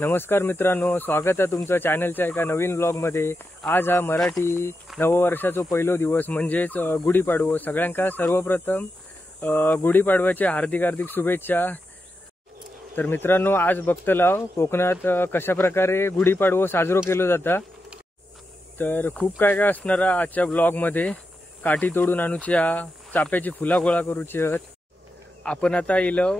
नमस्कार मित्रांनो, स्वागत आहे तुमचं चॅनलच्या एका नवीन ब्लॉगमध्ये। आज हा मराठी नववर्षाचा पहिलो दिवस म्हणजेच गुढीपाडवा। सगळ्यांका सर्वप्रथम गुढीपाडव्याच्या हार्दिक हार्दिक शुभेच्छा। तर मित्रांनो, आज बघतलाव कोकणात कशा प्रकारे गुढीपाडवा साजरा केला जाता। तर खूप काय काय असणार आजच्या ब्लॉगमध्ये। काठी तोडून आणूच्या, चाफ्याची फुला गोळा करूची आहेत। आपण आता इलो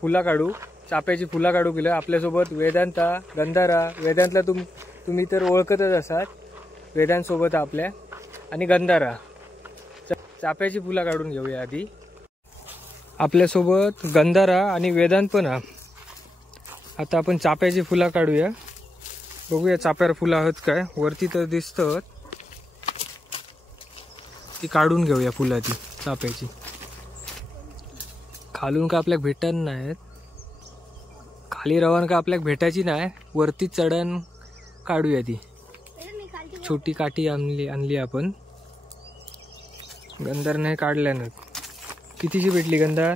फुला काढू, चाफ्याची फुला काढू गेलो। आपल्यासोबत वेदांता, गंधारा। वेदांतला तुम्ही तर ओळखतच असाल, वेदांत सोबत आपल्या आणि गंधारा। चाफ्याची फुला काढून घेऊया आधी। आपल्यासोबत गंधारा आणि वेदांत पण आहे। आता आपण चाफ्याची फुला काढूया, बघूया चाफ्यावर फुला आहेत काय। वरती तर दिसतात, ती काढून घेऊया फुला ती चाफ्याची। खालून का आपल्याला भेटत नाहीत, खाली रवान का आपल्याला भेटायची नाही, वरती चढण काढूया ती। छोटी काठी आणली आपण। गंधार नाही काढल्या ना। कितीची भेटली गंधार?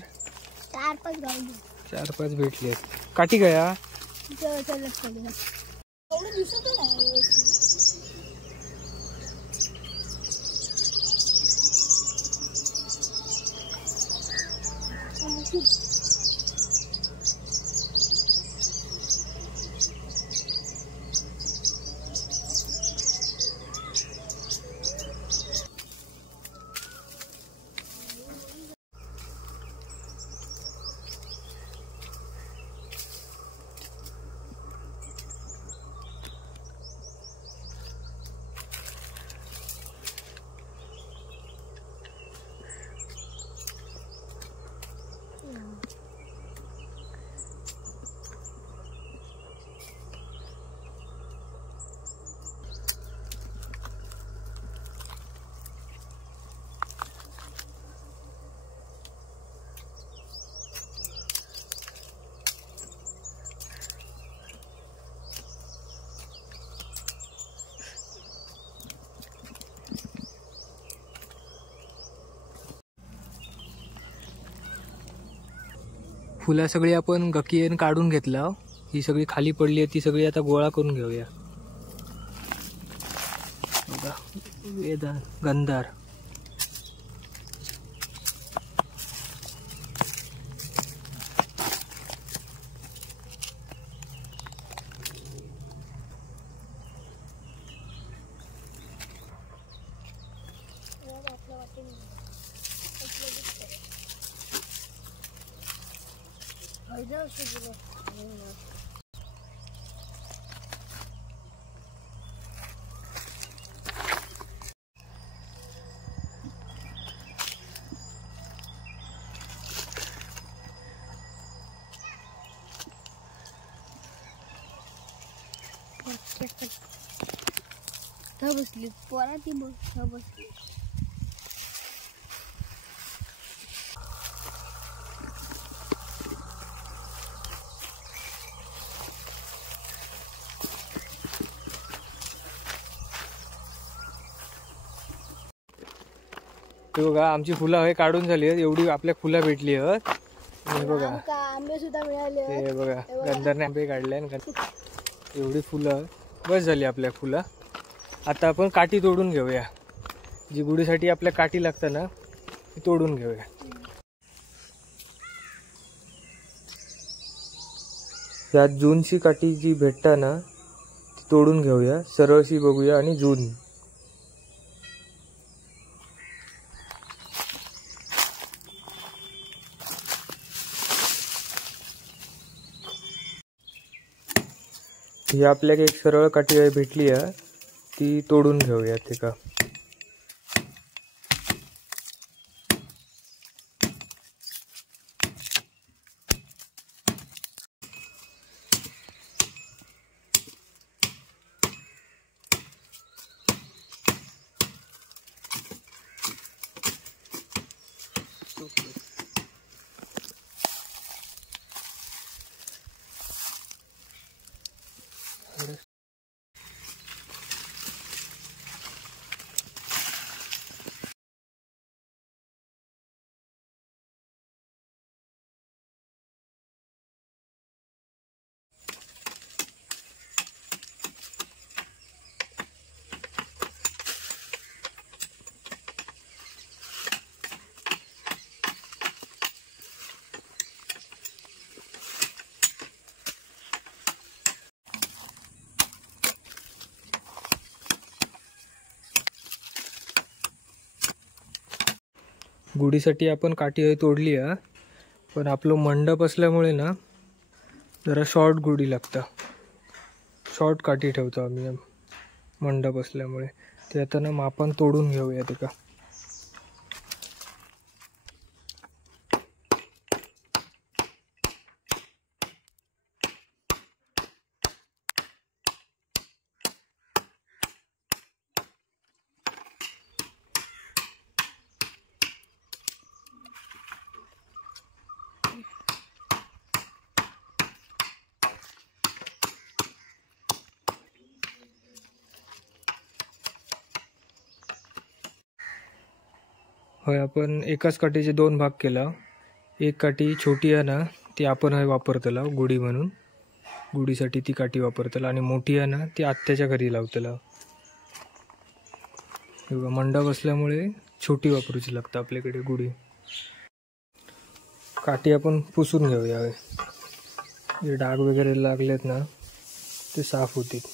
4-5 भेटली आहेत। काठी गया फुला सगळी आपण गकीयन काढून घेतला। ही सगळी खाली पडली आहे, ती सगळी आता गोळा करून घेऊया। बघा, वेदांत, गंधार। बसली पोरा ती बसली। बघा, आमची फुलं हे काढून झाली आहेत। एवढी आपल्या फुला भेटली आहेत। हे बघा, आंबे सुद्धा मिळाले। हे बघा, गंधारने आंबे काढले। एवढी फुलं बस झाली आपल्या फुला। आता आपण काठी तोडून घेऊया। जी गुढीसाठी आपल्या काठी लागतं ना, ती तोडून घेऊया। यात जूनची काठी जी भेटता ना, ती तोडून घेऊया। सरळशी बघूया आणि जून। ही आपल्याला एक सरळ काठी भेटली आहे, ती तोडून घेऊया ते का। गुढीसाठी आपण काठी तोडली आहे, पण आपलं मंडप असल्यामुळे ना जरा शॉर्ट गुढी लागतं. शॉर्ट काठी ठेवतो आम्ही मंडप असल्यामुळे. ते आता ना मापन तोडून घेऊया तिका. होय, आपण एकाच काठीचे 2 भाग केला. एक काठी छोटी आहे ना ती आपण वापरतला गुढी म्हणून, गुढीसाठी ती काठी वापरतला, आणि मोठी आहे ना ती आत्याच्या घरी लावतला. मंडप असल्यामुळे छोटी वापरूची लागतं आपल्याकडे गुढी. काठी आपण पुसून घेऊया. जे डाग वगैरे लागलेत ना ते साफ होतील.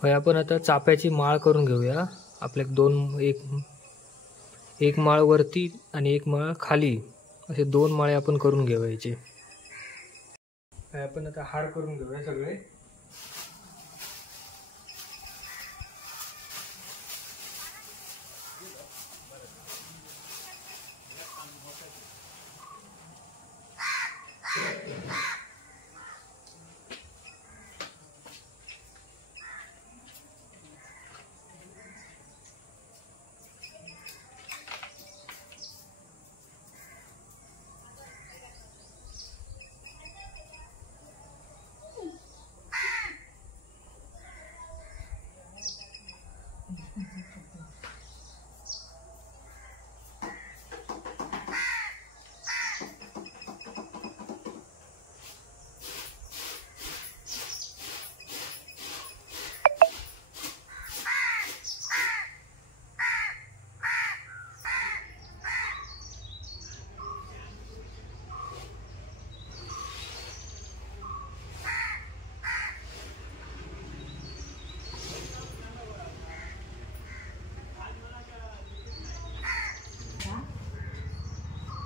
होय, आपण आता चाफ्याची माळ करून घेऊया. आपल्या एक माळ वरती आणि एक माळ खाली, असे 2 माळे आपण करून घेऊयाचे. आपण आता हार करून घेऊया सगळे.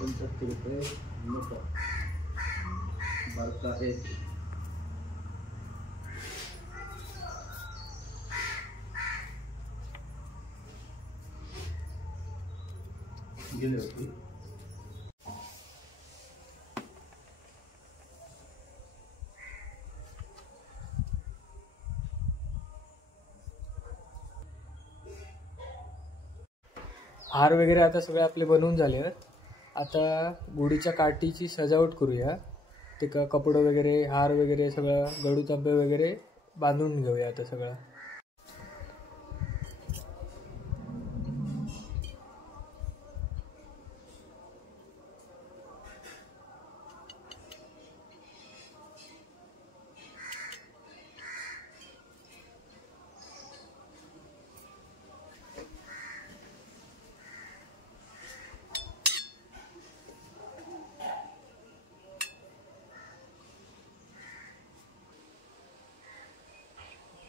₹65 नको बरका आहे. गेले होते. हार वगैरे आता सगळे आपले बनवून झाले. आता गुढीच्या काठीची सजावट करूया. ते कपडे वगैरे, हार वगैरे सगळं, गडू तांबे वगैरे बांधून घेऊया आता सगळं.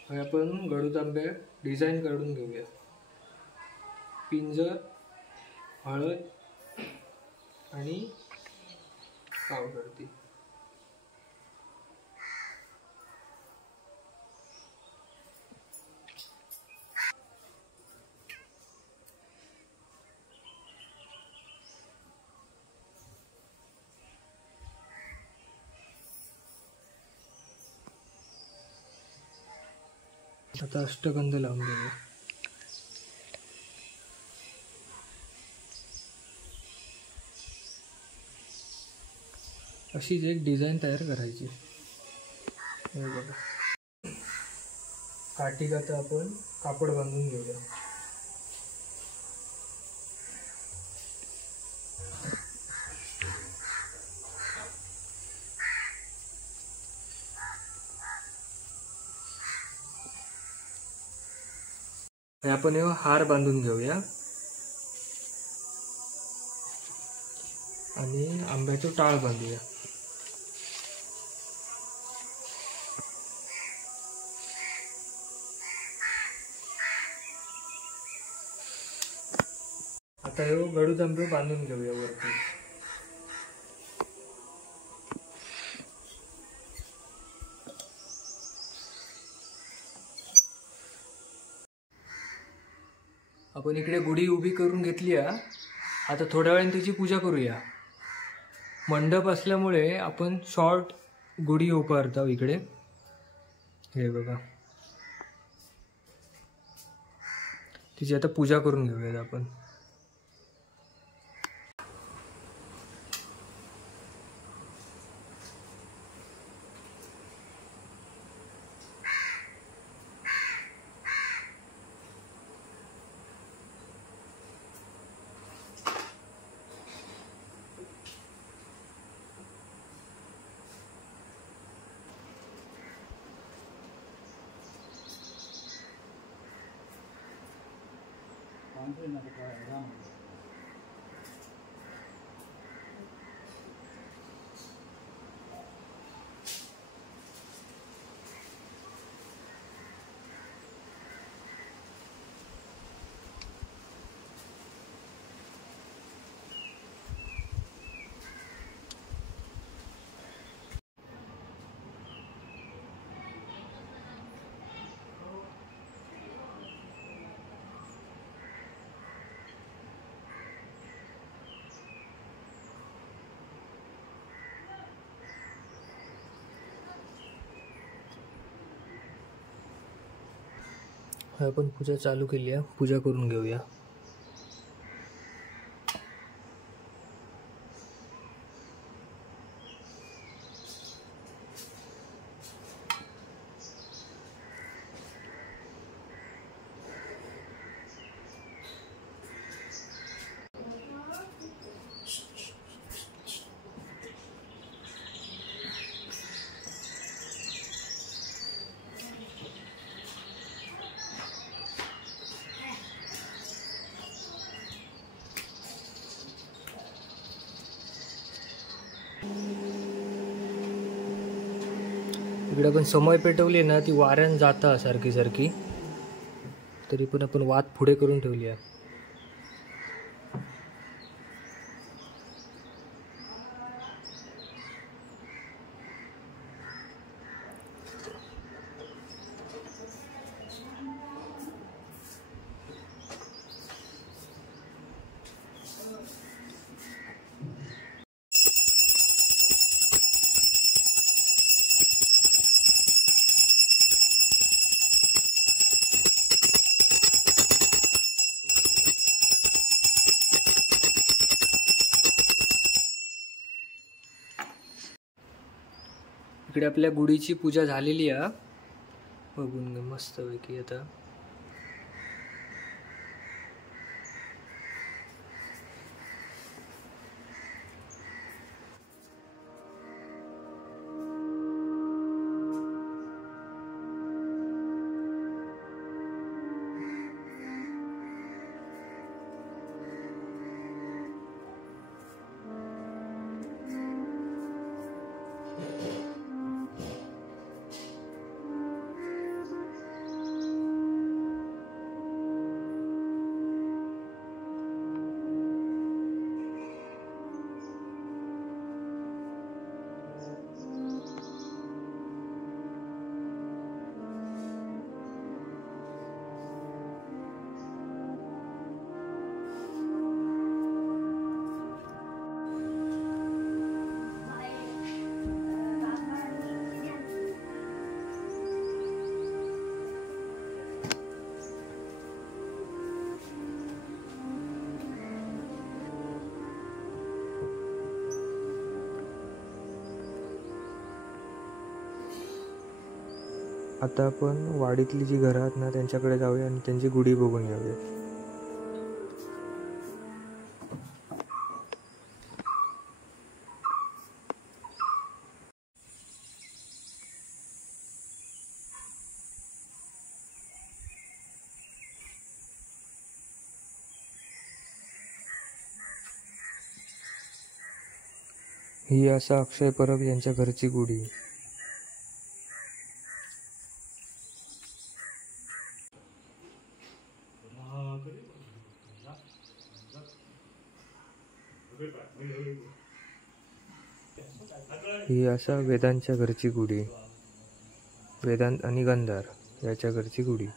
आपण गडू तांबे डिझाईन काढून घेऊया. पिंजर, हळद आणि पावडर ती. आता अष्टगंध लावून घेऊया. अशीच एक डिझाईन तयार करायची. हे बघा, काठी आता आपण कापड बांधून घेऊया. आपण हे हार बांधून घेऊया आणि आंब्याचं टाळ बांधूया. आता हे गडूच आंबे बांधून घेऊया वरती. आपण इकडे गुढी उभी करून घेतली आहे. आता थोड्या वेळाने त्याची पूजा करूया. मंडप असल्यामुळे आपण शॉर्ट गुढी उभारतो इकडे. हे बघा, तिची आता पूजा करून घेऊयात आपण. आपण पूजा चालू केली आहे. पूजा करून घेऊया. इकडे आपण समय पेटवली ना, ती वाऱ्यान जाता सारखी सारखी, तरी पण आपण वात पुढे करून ठेवली आहे. इकडे आपल्या गुढीची पूजा झालेली आहे. बघून घे मस्त पैकी. आता आता आपण वाडीतली जी घरं आहेत ना, त्यांच्याकडे जाऊया आणि त्यांची गुढी बघून घेऊया. ही असा अक्षय परब यांच्या घरची गुढी. ही असा वेदांच्या घरची गुढी. वेदांत आणि गंधार याच्या घरची गुढी.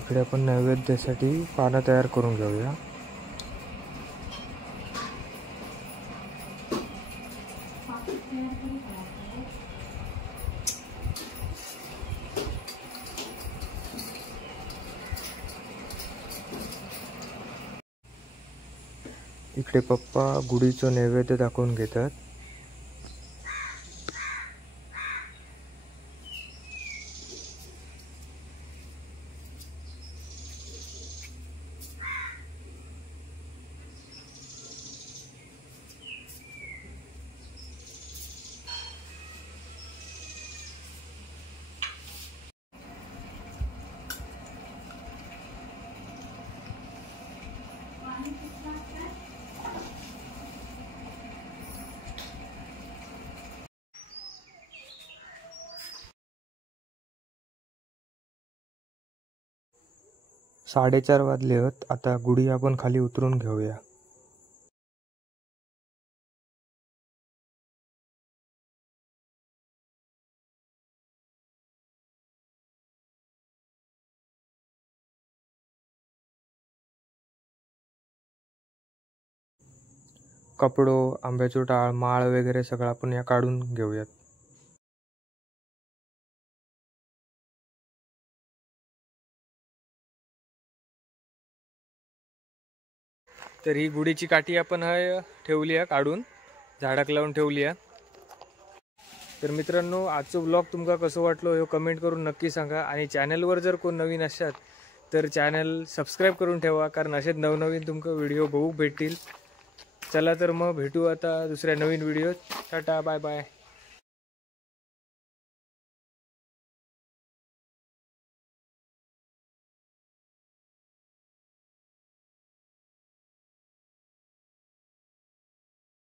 इकडे आपण नैवेद्यासाठी पानं तयार करून घेऊया. इकडे पप्पा गुढीचं नैवेद्य दाखवून घेतात. साडेचार वाजले आहेत. आता गुढी आपण खाली उतरून घेऊया. कपडो, आंब्याचो टाळ, माळ वगैरे सगळं आपण या काढून घेऊयात. तर ही गुढीची काठी आपण ठेवली आहे काढून, झाडाक लावून ठेवली आहे. तर मित्रांनो, आजचं ब्लॉग तुमका कसं वाटलं हे कमेंट करून नक्की सांगा. आणि चॅनलवर जर कोण नवीन असाल तर चॅनल सबस्क्राईब करून ठेवा, कारण असेच नवनवीन तुमका व्हिडिओ बघू भेटतील. चला तर मग भेटू आता दुसऱ्या नवीन व्हिडिओत. Tata, bye bye.